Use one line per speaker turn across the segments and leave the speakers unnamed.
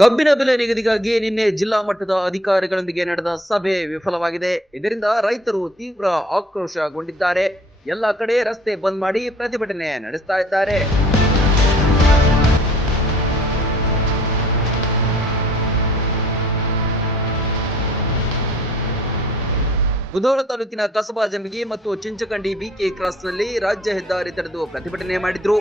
ಕಬ್ಬಿನ ಬೆಲೆ ನಿಗದಿಗಾಗಿ ನಿನ್ನೆ ಜಿಲ್ಲಾ ಮಟ್ಟದ ಅಧಿಕಾರಿಗಳೊಂದಿಗೆ ನಡೆದ ಸಭೆ ವಿಫಲವಾಗಿದೆ. ಇದರಿಂದ ರೈತರು ತೀವ್ರ ಆಕ್ರೋಶಗೊಂಡಿದ್ದಾರೆ. ಎಲ್ಲ ಕಡೆ ರಸ್ತೆ ಬಂದ್ ಮಾಡಿ ಪ್ರತಿಭಟನೆ ನಡೆಸ್ತಾ ಇದ್ದಾರೆ. ಮುಧೋಳ ತಾಲೂಕಿನ ಕಸಬಾ ಜಮಗಿ ಮತ್ತು ಚಿಂಚಕಂಡಿ ಬಿಕೆ ಕ್ರಾಸ್ನಲ್ಲಿ ರಾಜ್ಯ ಹೆದ್ದಾರಿ ತಡೆದು ಪ್ರತಿಭಟನೆ ಮಾಡಿದ್ರು.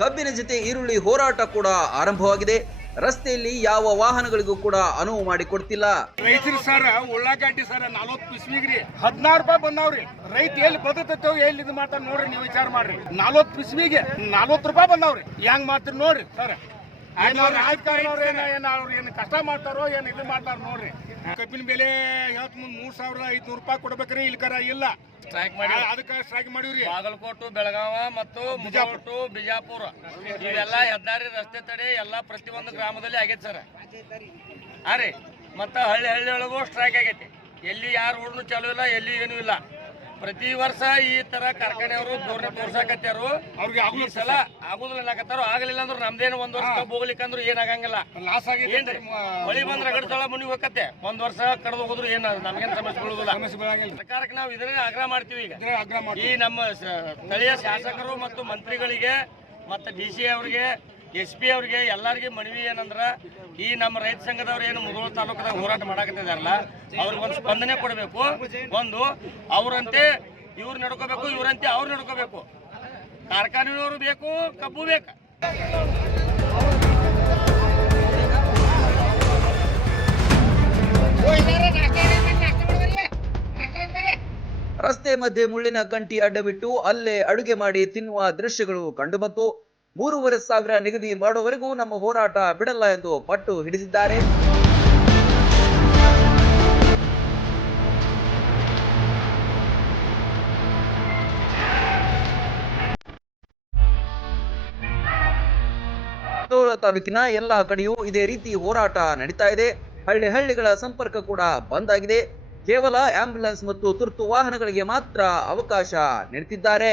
ಕಬ್ಬಿನ ಜೊತೆ ಈರುಳ್ಳಿ ಹೋರಾಟ ಕೂಡ ಆರಂಭವಾಗಿದೆ. ರಸ್ತೆಯಲ್ಲಿ ಯಾವ ವಾಹನಗಳಿಗೂ ಕೂಡ ಅನುವು ಮಾಡಿಕೊಡ್ತಿಲ್ಲ.
ರೈತರು ಸರ್, ಉಳ್ಳಾಗಡ್ಡಿ ಸರ್, ನಲ್ವತ್ತು ಪಿಸ್ಮಿಗ್ರಿ ಹದಿನಾರು ರೂಪಾಯಿ ಬಂದಾವ್ರಿ. ರೈತ ಎಲ್ಲಿ ಬದುಕತ್ತೋ, ಎಲ್ಲಿ ಇದು ನೋಡ್ರಿ, ನೀವು ವಿಚಾರ ಮಾಡ್ರಿ. ನಲ್ವತ್ತು ಪಿಸ್ಮಿಗೆ ನಲ್ವತ್ತು ರೂಪಾಯಿ ಬಂದಾವ್ರಿ. ಹೆಂಗ್ ಮಾತ್ರ ನೋಡ್ರಿ ಸರ್. ಏನು ಕಷ್ಟ ಮಾಡ್ತಾರೋ ಏನು ಇದು ಮಾಡ್ತಾರ ನೋಡ್ರಿ. ಕಬ್ಬಿನ ಬೆಲೆ ಇವತ್ತು ಮುಂದೆ ಮೂರ್ ಸಾವಿರದ ಐದ್ನೂರು ರೂಪಾಯಿ ಕೊಡ್ಬೇಕ್ರಿ ಇಲ್ಕರ ಇಲ್ಲ.
ಸ್ಟ್ರೈಕ್ ಮಾಡಿ
ಅದಕ್ಕೆ ಸ್ಟ್ರೈಕ್ ಮಾಡಿವ್ರಿ.
ಬಾಗಲಕೋಟು ಬೆಳಗಾವ ಮತ್ತು ಮುಜಾಪುರ ಬಿಜಾಪುರ. ಇವೆಲ್ಲ ಹೆದ್ದಾರಿ ರಸ್ತೆ ತಡೆ ಎಲ್ಲ ಪ್ರತಿಯೊಂದು ಗ್ರಾಮದಲ್ಲಿ ಆಗೈತೆ ಸರ್. ಹಾ ರೀ. ಮತ್ತು ಹಳ್ಳಿ ಹಳ್ಳಿ ಒಳಗೂ ಸ್ಟ್ರೈಕ್ ಆಗೈತಿ. ಎಲ್ಲಿ ಯಾರು ಊರ್ನು ಚಾಲೂ ಇಲ್ಲ ಎಲ್ಲಿ ಏನೂ ಇಲ್ಲ. ಪ್ರತಿ ವರ್ಷ ಈ ತರ ಕಾರ್ಖಾನೆಯವರು ಧೋರಣೆ ತೋರ್ಸಾಕತ್ಯಾರು.
ಅವ್ರಿಗೆ
ಈ ಸಲ ಆಗುದಿಲ್ಲ ಏನಾಕತ್ತಾರ ಆಗಲಿಲ್ಲ ಅಂದ್ರೆ ನಮ್ದೇನು ಒಂದ್ ವರ್ಷ ಹೋಗ್ಲಿಕ್ಕೆ ಹೋಗ್ಲಿಕ್ಕಂದ್ರು ಏನಾಗಂಗಿಲ್ಲ
ಲಾಸ್ ಆಗಿದೆ
ಏನ್ರಿ? ಮಳಿ ಬಂದ್ರೆ ರಗಡ್ತಳ ಮುನಿ ಹೋಗತ್ತೆ. ಒಂದ್ ವರ್ಷ ಕಡ್ದು ಹೋದ್ರು ಏನ ನಮ್ಗೇನು ಸಮಸ್ಯೆ ಬೀಳುದಿಲ್ಲ. ಸರ್ಕಾರಕ್ಕೆ ನಾವು ಇದನ್ನೇ ಆಗ್ರಹ ಮಾಡ್ತೀವಿ ಈಗ. ಈ ನಮ್ಮ ಸ್ಥಳೀಯ ಶಾಸಕರು ಮತ್ತು ಮಂತ್ರಿಗಳಿಗೆ ಮತ್ತೆ ಡಿ ಸಿ ಅವರಿಗೆ ಎಸ್ ಪಿ ಅವ್ರಿಗೆ ಎಲ್ಲರಿಗೆ ಮನವಿ ಏನಂದ್ರ, ಈ ನಮ್ಮ ರೈತ ಸಂಘದವ್ರು ಏನು ಮುಗೋಳ ತಾಲೂಕದಾಗ ಹೋರಾಟ ಮಾಡಾಕತ್ತಿದಾರಲ್ಲ, ಅವ್ರಿಗೆ ಒಂದು ಸ್ಪಂದನೆ ಕೊಡಬೇಕು. ಒಂದು, ಅವರಂತೆ ಇವ್ರು ನಡ್ಕೋಬೇಕು, ಇವರಂತೆ ಅವ್ರು ನಡ್ಕೋಬೇಕು. ಕಾರ್ಖಾನೆಯವರು ಬೇಕು, ಕಬ್ಬು ಬೇಕು.
ರಸ್ತೆ ಮಧ್ಯೆ ಮುಳ್ಳಿನ ಕಂಟಿ ಅಡ್ಡಬಿಟ್ಟು ಅಲ್ಲೇ ಅಡುಗೆ ಮಾಡಿ ತಿನ್ನುವ ದೃಶ್ಯಗಳು ಕಂಡುಬಂತು ಮೂರುವರೆ ಸಾವಿರ ನಿಗದಿ ಮಾಡುವವರೆಗೂ ನಮ್ಮ ಹೋರಾಟ ಬಿಡಲ್ಲ ಎಂದು ಪಟ್ಟು ಹಿಡಿದಿದ್ದಾರೆ. ತಾಲೂಕಿನ ಎಲ್ಲ ಕಡೆಯೂ ಇದೇ ರೀತಿ ಹೋರಾಟ ನಡೀತಾ ಇದೆ. ಹಳ್ಳಿ ಹಳ್ಳಿಗಳ ಸಂಪರ್ಕ ಕೂಡ ಬಂದ್ ಆಗಿದೆ. ಕೇವಲ ಆಂಬ್ಯುಲೆನ್ಸ್ ಮತ್ತು ತುರ್ತು ವಾಹನಗಳಿಗೆ ಮಾತ್ರ ಅವಕಾಶ ನೀಡುತ್ತಿದ್ದಾರೆ